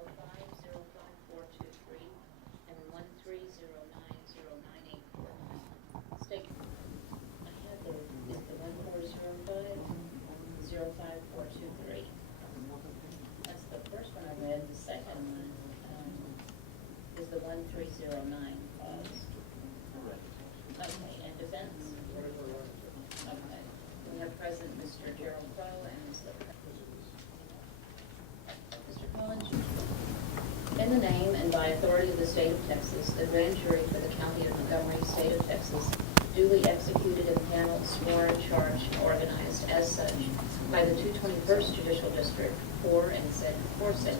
05055423 and 13090984. State, I had the 140505423. That's the first one I read. The second one is the 1309 clause. Okay, and defense? Okay. We have present Mr. Gerald Crowe and Ms. Lipper. Mr. Collins, in the name and by authority of the state of Texas, the grand jury for the County of Montgomery, state of Texas, duly executed, impaneled, sworn, charged, and organized as such by the 221st Judicial District for said county.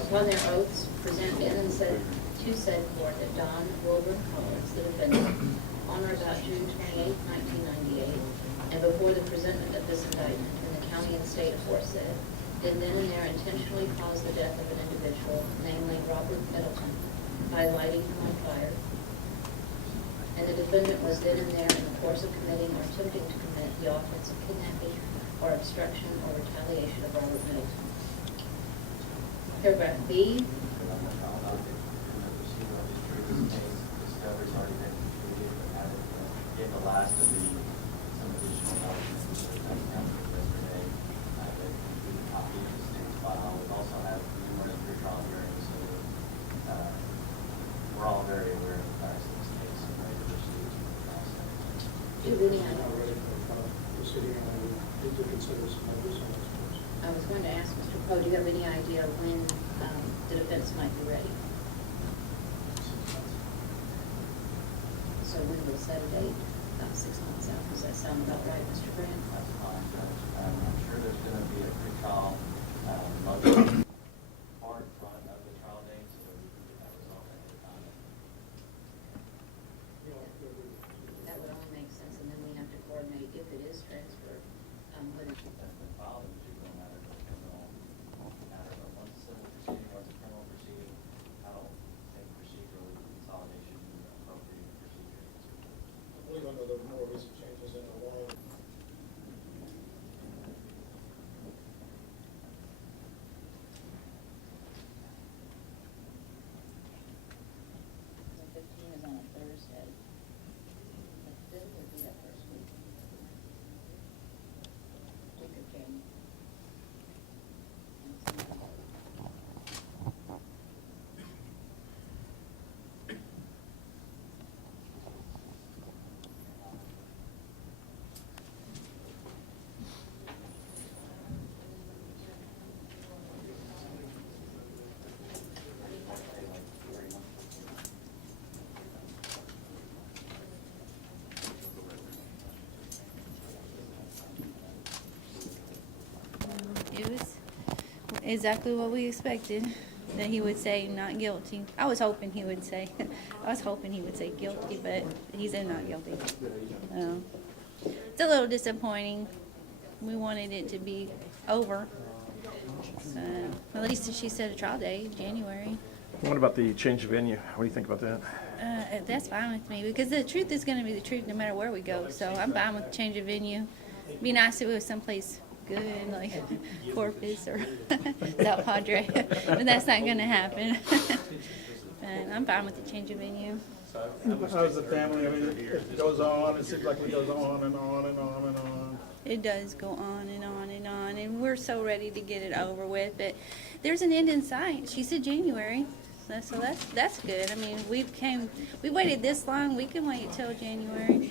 Upon their oaths, present in and said to said court that Don Wilbur Collins, the defendant, on or about June 28, 1998, and before the presentment of this indictment in the county and state aforesaid, did then and there intentionally cause the death of an individual, namely Robbie Middleton, by lighting him on fire. And the defendant was then and there in the course of committing or attempting to commit the offense of kidnapping or obstruction or retaliation of Robert Middleton. Paragraph B. Discovery's already been completed, but haven't get the last of some additional documents that have come yesterday. That include a copy of the state's file. We also have numerous pre-trial hearings, so we're all very aware of the facts of this case and ready to proceed with the process. Do you have any idea? I was going to ask Mr. Poe, do you have any idea when the defense might be ready? So we will set a date about 6 months out. Does that sound about right, Mr. Grant? That's fine, Judge. I'm sure there's going to be a pre-trial motion part front of the trial date, so we can get that resolved at the time. That would only make sense, and then we have to coordinate if it is transferred. With it. That's been filed in the juvenile matter, but criminal matter. But once civil proceeding, once a criminal proceeding, I don't think procedurally consolidation is an appropriate procedure. I believe under the more recent changes in the law. The 15th is on a Thursday. The 5th would be that first week. Week of January. It was exactly what we expected, that he would say not guilty. I was hoping he would say guilty, but he said not guilty. It's a little disappointing. We wanted it to be over. At least she set a trial date, January. What about the change of venue? What do you think about that? That's fine with me, because the truth is going to be the truth no matter where we go. So I'm fine with change of venue. It'd be nice if it was someplace good, like Corpus or South Padre, but that's not going to happen. And I'm fine with the change of venue. How's the family? I mean, it goes on. It seems like it goes on and on and on and on. It does go on and on and on, and we're so ready to get it over with. But there's an end in sight. She said January, so that's good. I mean, we waited this long. We can wait till January.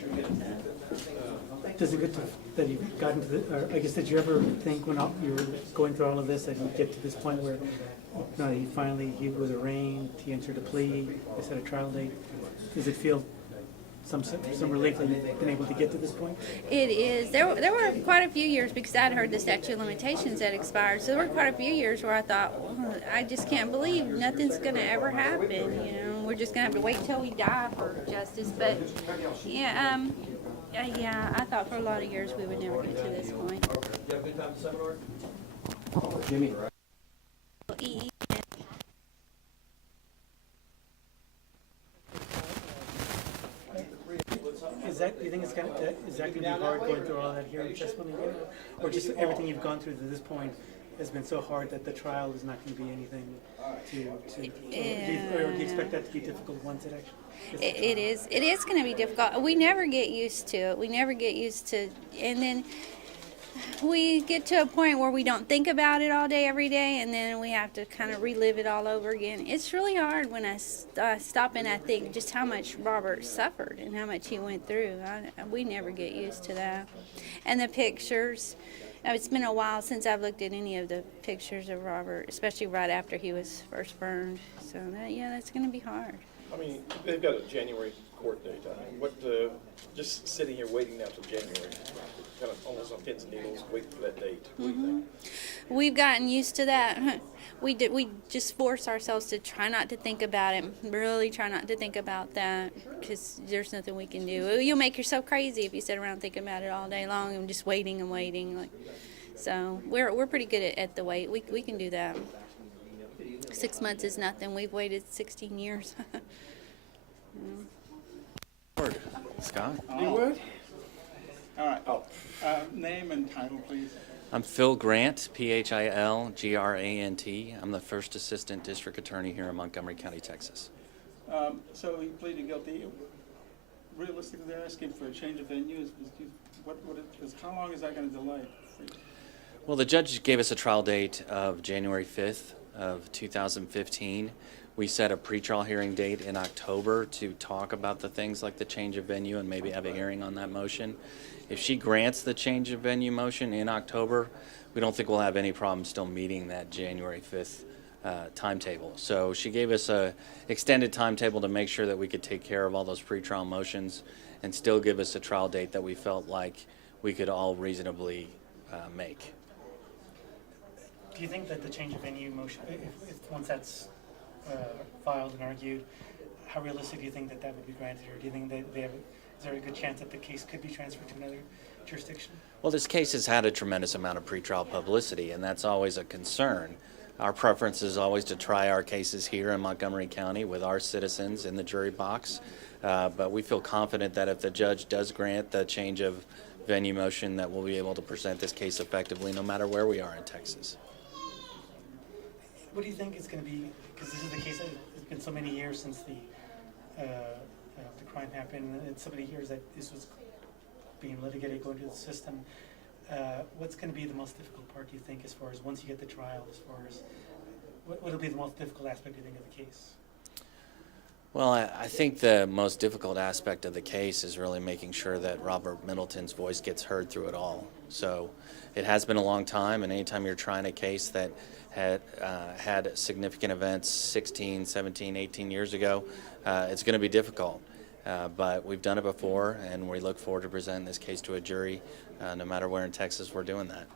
Does it get to that you've gotten to the, or I guess, did you ever think when you were going through all of this that you get to this point where he was arraigned, he entered a plea, they set a trial date? Does it feel some relief that you've been able to get to this point? It is. There were quite a few years, because I'd heard the statute of limitations had expired. So there were quite a few years where I thought, well, I just can't believe nothing's going to ever happen. You know, we're just going to have to wait till we die for justice. But yeah, I thought for a lot of years we would never get to this point. You have a good time at the seminar? Jimmy. Do you think is that going to be hard going through all that hearing testimony again? Or just everything you've gone through to this point, has been so hard that the trial is not going to be anything or do you expect that to be difficult once it actually gets to trial? It is going to be difficult. We never get used to it. We never get used to, and then we get to a point where we don't think about it all day, every day, and then we have to kind of relive it all over again. It's really hard when I stop and I think just how much Robert suffered and how much he went through. We never get used to that. And the pictures, it's been a while since I've looked at any of the pictures of Robert, especially right after he was first burned. So, that's going to be hard. I mean, they've got a January court date. I mean, just sitting here waiting now till January, kind of almost on pins and needles, waiting for that date. What do you think? We've gotten used to that. We just force ourselves to try not to think about it. Really try not to think about that because there's nothing we can do. You'll make yourself crazy if you sit around thinking about it all day long and just waiting and waiting. So we're pretty good at the wait. We can do that. 6 months is nothing. We've waited 16 years. Scott? You would? All right. Name and title, please. I'm Phil Grant, Philgrant. I'm the first assistant district attorney here in Montgomery County, Texas. So he pleaded guilty. Realistically, they're asking for a change of venue. How long is that going to delay? Well, the judge gave us a trial date of January 5th of 2015. We set a pretrial hearing date in October to talk about the things like the change of venue and maybe have a hearing on that motion. If she grants the change of venue motion in October, we don't think we'll have any problem still meeting that January 5th timetable. So she gave us a extended timetable to make sure that we could take care of all those pretrial motions and still give us a trial date that we felt like we could all reasonably make. Do you think that the change of venue motion, if once that's filed and argued, how realistic do you think that would be granted, or do you think that is there a good chance that the case could be transferred to another jurisdiction? Well, this case has had a tremendous amount of pretrial publicity, and that's always a concern. Our preference is always to try our cases here in Montgomery County with our citizens in the jury box, but we feel confident that if the judge does grant the change of venue motion, that we'll be able to present this case effectively no matter where we are in Texas. What do you think is going to be, because this is the case that it's been so many years since the crime happened, and it's so many years that this was being litigated, going through the system. What's going to be the most difficult part, do you think, as far as once you get the trial, as far as what will be the most difficult aspect, do you think, of the case? Well, I think the most difficult aspect of the case is really making sure that Robert Middleton's voice gets heard through it all. So it has been a long time, and anytime you're trying a case that had significant events 16, 17, 18 years ago, it's going to be difficult. But we've done it before, and we look forward to presenting this case to a jury no matter where in Texas we're doing that.